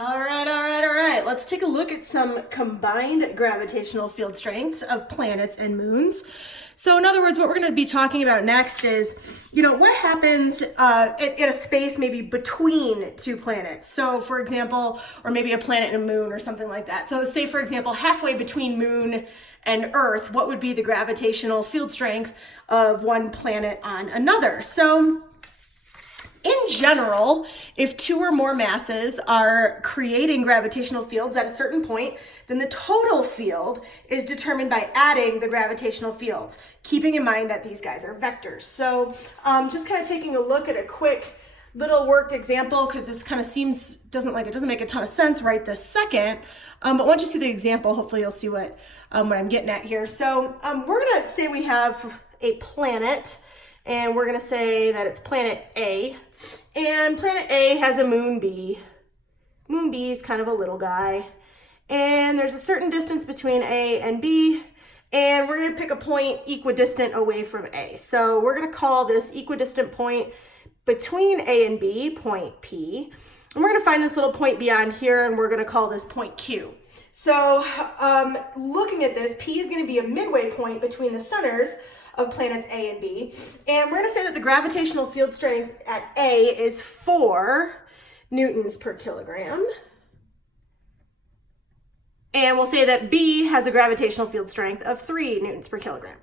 All right, all right, all right. Let's take a look at some combined gravitational field strengths of planets and moons. So in other words, what we're going to be talking about next is, what happens at a space maybe between two planets. So for example, or maybe a planet and a moon or something like that. So say, for example, halfway between moon and Earth, what would be the gravitational field strength of one planet on another? So in general, if two or more masses are creating gravitational fields at a certain point, then the total field is determined by adding the gravitational fields, keeping in mind that these guys are vectors. So just kind of taking a look at a quick little worked example, because this kind of doesn't make a ton of sense right this second. But once you see the example, hopefully you'll see what I'm getting at here. So we're going to say we have a planet, and we're going to say that it's planet A. And planet A has a moon B. Moon B is kind of a little guy. And there's a certain distance between A and B. And we're going to pick a point equidistant away from A. So we're going to call this equidistant point between A and B, point P. And we're going to find this little point beyond here, and we're going to call this point Q. So looking at this, P is going to be a midway point between the centers of planets A and B. And we're going to say that the gravitational field strength at A is 4 newtons per kilogram. And we'll say that B has a gravitational field strength of 3 newtons per kilogram.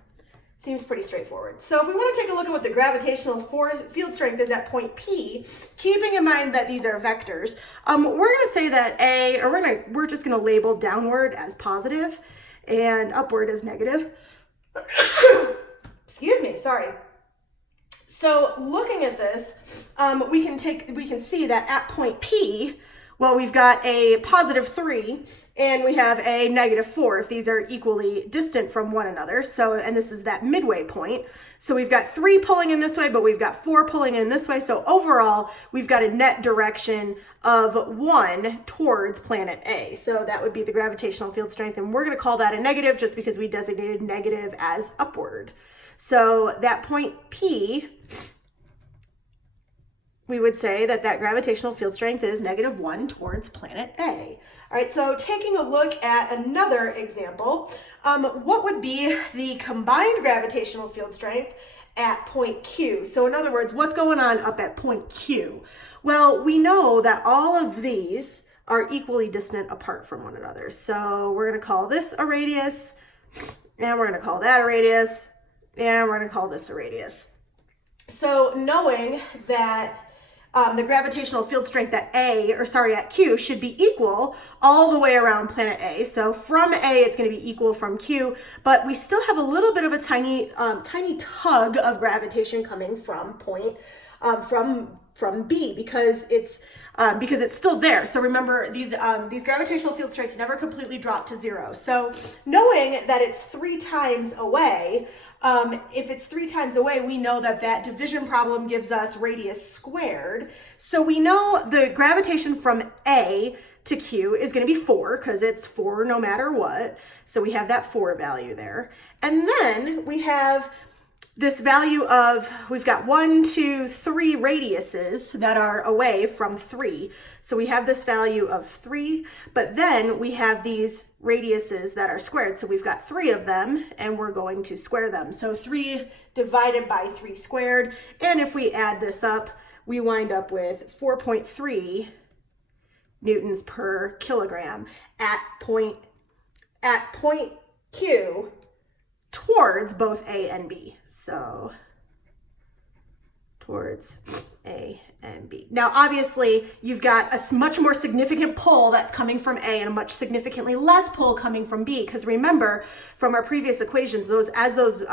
Seems pretty straightforward. So if we want to take a look at what the gravitational field strength is at point P, keeping in mind that these are vectors, we're going to say that A, or we're just going to label downward as positive and upward as negative. Excuse me, sorry. So looking at this, we can see that at point P, well, we've got a positive 3 and we have a negative 4 if these are equally distant from one another. So, and this is that midway point. So we've got 3 pulling in this way, but we've got 4 pulling in this way. So overall, we've got a net direction of 1 towards planet A. So that would be the gravitational field strength. And we're going to call that a negative just because we designated negative as upward. So that point P, we would say that gravitational field strength is -1 towards planet A. All right, so taking a look at another example, what would be the combined gravitational field strength at point Q? So in other words, what's going on up at point Q? Well, we know that all of these are equally distant apart from one another. So we're going to call this a radius, and we're going to call that a radius, and we're going to call this a radius. So knowing that the gravitational field strength at Q should be equal all the way around planet A. So from A, it's going to be equal from Q, but we still have a little bit of a tiny tug of gravitation coming from from B because it's still there. So remember, these gravitational field strengths never completely drop to 0. So knowing that it's 3 times away, if it's 3 times away, we know that division problem gives us radius squared. So we know the gravitation from A to Q is going to be 4 because it's 4 no matter what. So we have that 4 value there. And then we have this value of, we've got 1, 2, 3 radiuses that are away from 3. So we have this value of 3, but then we have these radiuses that are squared. So we've got 3 of them, and we're going to square them. So 3 divided by 3 squared. And if we add this up, we wind up with 4.3 newtons per kilogram at point Q, towards both A and B. So towards A and B. Now, obviously, you've got a much more significant pull that's coming from A and a much significantly less pull coming from B. Because remember, from our previous equations, as those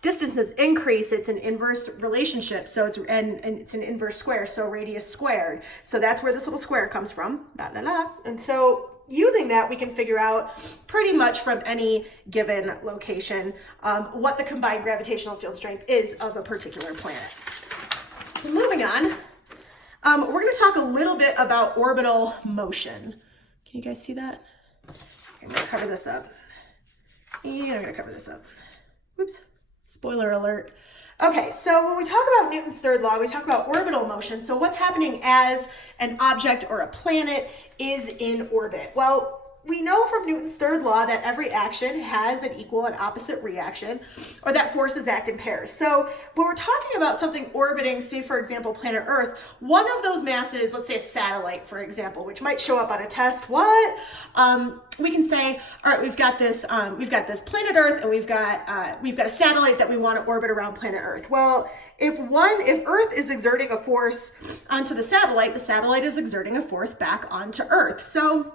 distances increase, it's an inverse relationship. So it's an inverse square, so radius squared. So that's where this little square comes from. And so using that, we can figure out pretty much from any given location what the combined gravitational field strength is of a particular planet. So moving on, we're going to talk a little bit about orbital motion. Can you guys see that? I'm going to cover this up. And I'm going to cover this up. Whoops. Spoiler alert. Okay, so when we talk about Newton's third law, we talk about orbital motion. So what's happening as an object or a planet is in orbit? Well, we know from Newton's third law that every action has an equal and opposite reaction, or that forces act in pairs. So when we're talking about something orbiting, say for example, planet Earth, one of those masses, let's say a satellite, for example, which might show up on a test. We can say, all right, we've got this planet Earth, and we've got a satellite that we want to orbit around planet Earth. Well, if Earth is exerting a force onto the satellite is exerting a force back onto Earth. So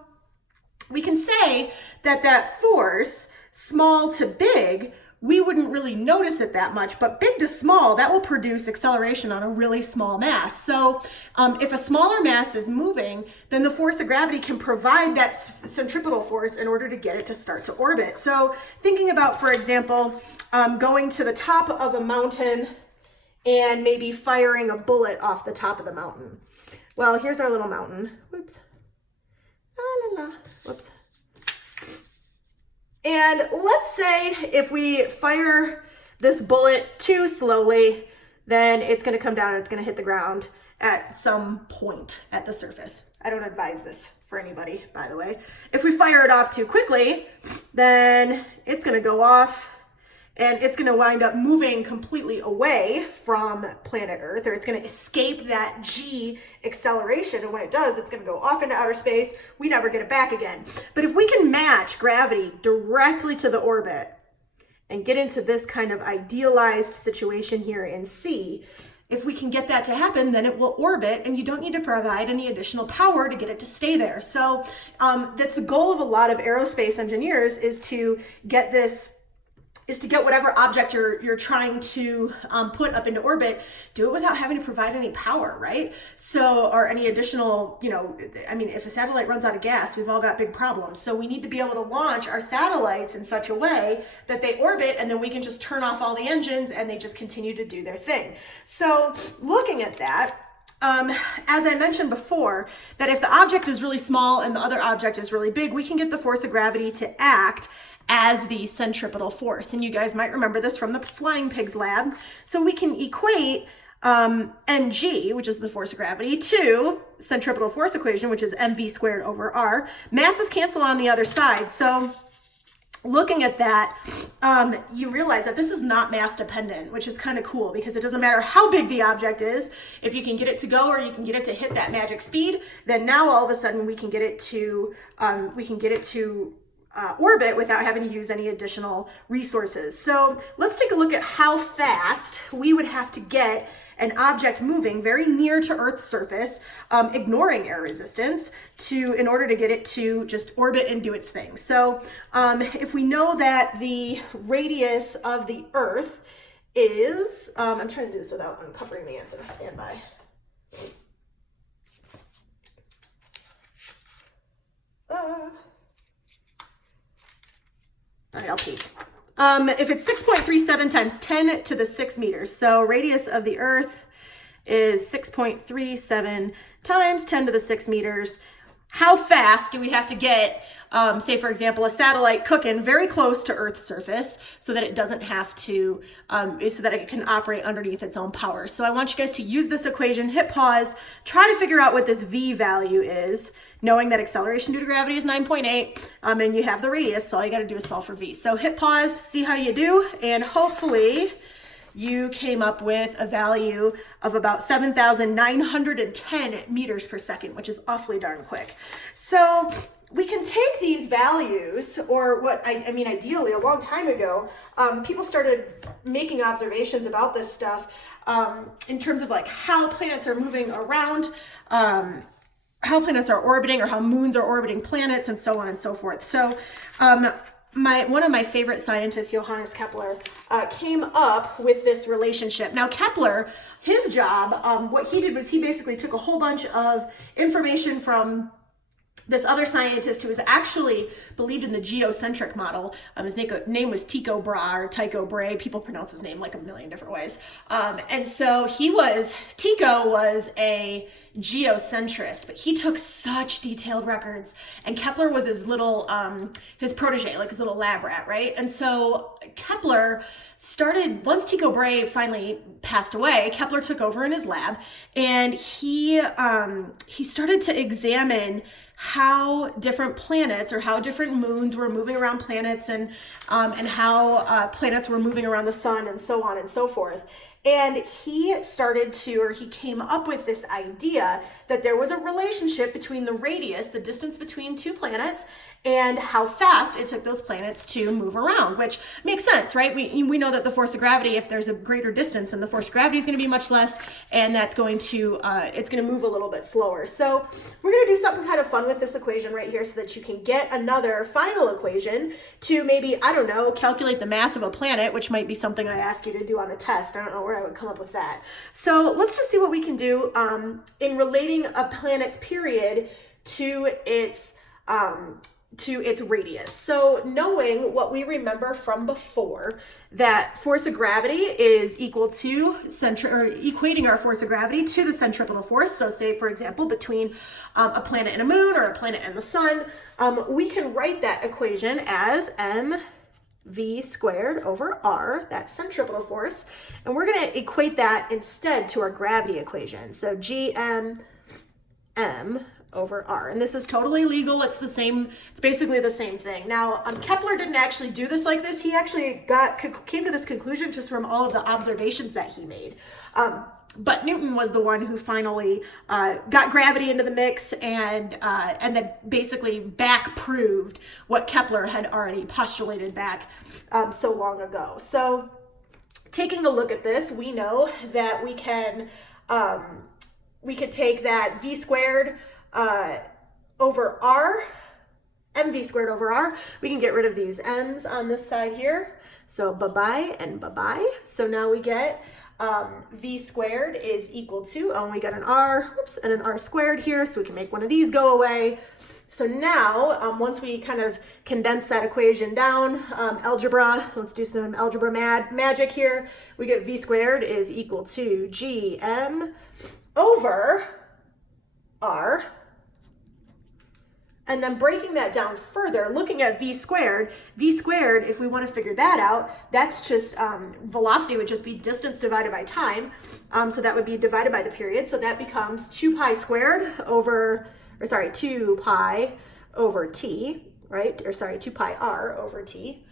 we can say that force, small to big, we wouldn't really notice it that much, but big to small, that will produce acceleration on a really small mass. So if a smaller mass is moving, then the force of gravity can provide that centripetal force in order to get it to start to orbit. So thinking about, for example, going to the top of a mountain and maybe firing a bullet off the top of the mountain. Well, here's our little mountain. Whoops. Whoops. And let's say if we fire this bullet too slowly, then it's going to come down and it's going to hit the ground at some point at the surface. I don't advise this for anybody, by the way. If we fire it off too quickly, then it's going to go off and it's going to wind up moving completely away from planet Earth, or it's going to escape that G acceleration. And when it does, it's going to go off into outer space. We never get it back again. But if we can match gravity directly to the orbit and get into this kind of idealized situation here in C, if we can get that to happen, then it will orbit and you don't need to provide any additional power to get it to stay there. So that's the goal of a lot of aerospace engineers, is to get whatever object you're trying to put up into orbit, do it without having to provide any power, right? So, or any additional, if a satellite runs out of gas, we've all got big problems. So we need to be able to launch our satellites in such a way that they orbit, and then we can just turn off all the engines and they just continue to do their thing. So looking at that, as I mentioned before, that if the object is really small and the other object is really big, we can get the force of gravity to act as the centripetal force. And you guys might remember this from the Flying Pigs lab. So we can equate mg, which is the force of gravity, to centripetal force equation, which is mv squared over r. Masses cancel on the other side. So looking at that, you realize that this is not mass dependent, which is kind of cool, because it doesn't matter how big the object is. If you can get it to go, or you can get it to hit that magic speed, then now all of a sudden we can get it to orbit without having to use any additional resources. So let's take a look at how fast we would have to get an object moving very near to Earth's surface, ignoring air resistance, in order to get it to just orbit and do its thing. So if we know that the radius of the Earth is, I'm trying to do this without uncovering the answer, stand by. All right, I'll peek. If it's 6.37 times 10 to the 6 meters, so radius of the Earth is 6.37 times 10 to the 6 meters. How fast do we have to get, say for example, a satellite cooking very close to Earth's surface so that it doesn't have to, so that it can operate underneath its own power? So I want you guys to use this equation, hit pause, try to figure out what this V value is, knowing that acceleration due to gravity is 9.8, and you have the radius, so all you gotta do is solve for V. So hit pause, see how you do, and hopefully you came up with a value of about 7,910 meters per second, which is awfully darn quick. So we can take these values, or what I mean, ideally, a long time ago, people started making observations about this stuff in terms of like how planets are moving around, how planets are orbiting, or how moons are orbiting planets, and so on and so forth. So one of my favorite scientists, Johannes Kepler, came up with this relationship. Now Kepler, his job, what he did was he basically took a whole bunch of information from this other scientist who was actually believed in the geocentric model. His name was Tycho Brahe or Tycho Brahe. People pronounce his name like a million different ways. And so Tycho was a geocentrist, but he took such detailed records, and Kepler was his little, his protege, like his little lab rat, right? And so Kepler started, once Tycho Brahe finally passed away, Kepler took over in his lab, and he started to examine how different planets or how different moons were moving around planets, and how planets were moving around the sun, and so on and so forth. And he came up with this idea that there was a relationship between the radius, the distance between two planets, and how fast it took those planets to move around, which makes sense, right? We know that the force of gravity, if there's a greater distance, and the force of gravity is going to be much less, and that's going to, it's going to move a little bit slower. So we're going to do something kind of fun with this equation right here so that you can get another final equation to maybe, I don't know, calculate the mass of a planet, which might be something I ask you to do on a test. I don't know where I would come up with that. So let's just see what we can do in relating a planet's period to its radius. So knowing what we remember from before, that force of gravity is equal to equating our force of gravity to the centripetal force. So say, for example, between a planet and a moon, or a planet and the sun, we can write that equation as mv squared over r, that's centripetal force, and we're going to equate that instead to our gravity equation. So gm over r, and this is totally legal. It's the same, it's basically the same thing. Now, Kepler didn't actually do this like this. He actually came to this conclusion just from all of the observations that he made. But Newton was the one who finally got gravity into the mix, and then basically back proved what Kepler had already postulated back so long ago. So taking a look at this, we know that we could take that v squared over r, mv squared over r. We can get rid of these m's on this side here. So bye-bye and bye-bye. So now we get v squared is equal to, we got an r, and an r squared here, so we can make one of these go away. So now, once we kind of condense that equation down, algebra, let's do some algebra magic here. We get v squared is equal to gm over r. And then breaking that down further, looking at v squared, if we want to figure that out, that's just, velocity would just be distance divided by time. So that would be divided by the period. So that becomes 2 pi squared over, 2 pi over t, right? 2 pi r over t.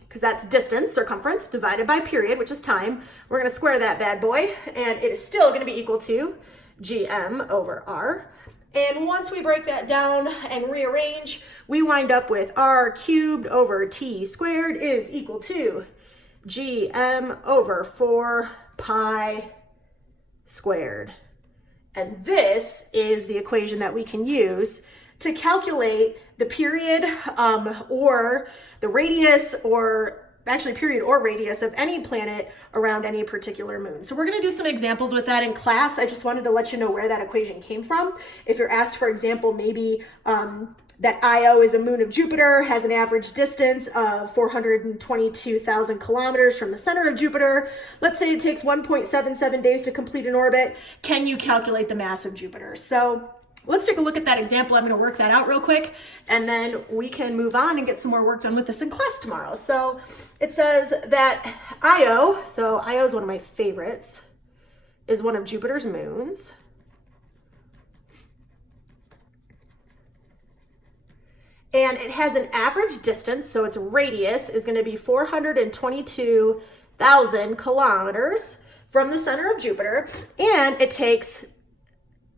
Because that's distance, circumference, divided by period, which is time. We're going to square that bad boy, and it is still going to be equal to gm over r. And once we break that down and rearrange, we wind up with r cubed over t squared is equal to gm over 4 pi squared. And this is the equation that we can use to calculate the period or the radius, or actually period or radius of any planet around any particular moon. So we're going to do some examples with that in class. I just wanted to let you know where that equation came from. If you're asked, for example, maybe that Io is a moon of Jupiter, has an average distance of 422,000 kilometers from the center of Jupiter. Let's say it takes 1.77 days to complete an orbit. Can you calculate the mass of Jupiter? So let's take a look at that example. I'm going to work that out real quick, and then we can move on and get some more work done with this in class tomorrow. So it says that Io, so Io is one of my favorites, is one of Jupiter's moons. And it has an average distance, so its radius is going to be 422,000 kilometers from the center of Jupiter, and it takes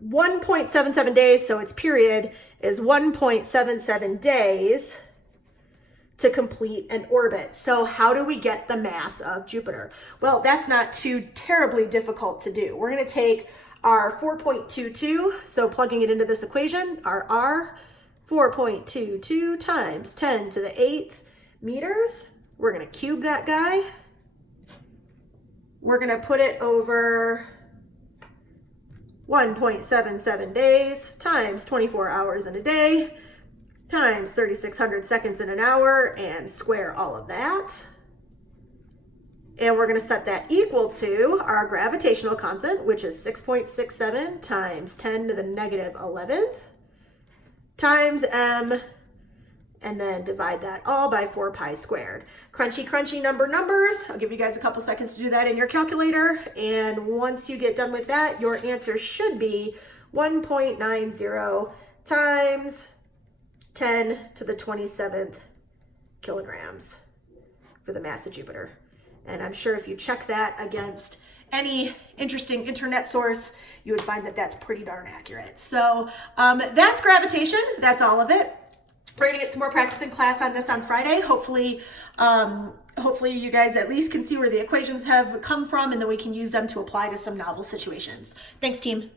1.77 days, so its period is 1.77 days to complete an orbit. So how do we get the mass of Jupiter? Well, that's not too terribly difficult to do. We're going to take our 4.22, so plugging it into this equation, our r, 4.22 times 10 to the 8th meters. We're going to cube that guy. We're going to put it over 1.77 days times 24 hours in a day times 3,600 seconds in an hour, and square all of that. And we're going to set that equal to our gravitational constant, which is 6.67 times 10 to the negative 11th times m, and then divide that all by 4 pi squared. Crunchy, crunchy numbers. I'll give you guys a couple seconds to do that in your calculator. And once you get done with that, your answer should be 1.90 times 10 to the 27th kilograms for the mass of Jupiter. And I'm sure if you check that against any interesting internet source, you would find that that's pretty darn accurate. So that's gravitation. That's all of it. We're gonna get some more practice in class on this on Friday. Hopefully you guys at least can see where the equations have come from, and then we can use them to apply to some novel situations. Thanks, team.